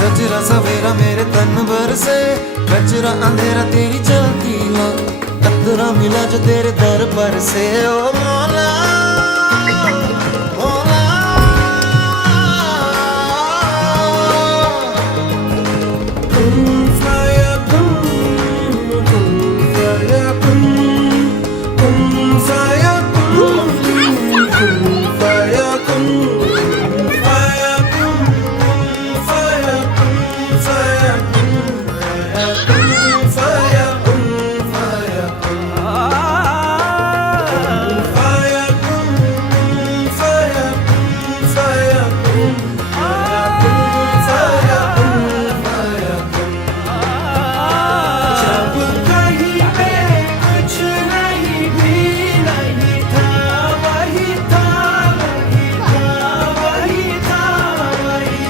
सजरा सवेरा मेरे तन भर से, कचरा अंधेरा तेरी चलती ला, कतरा मिला जो तेरे दर पर से। ओ मौला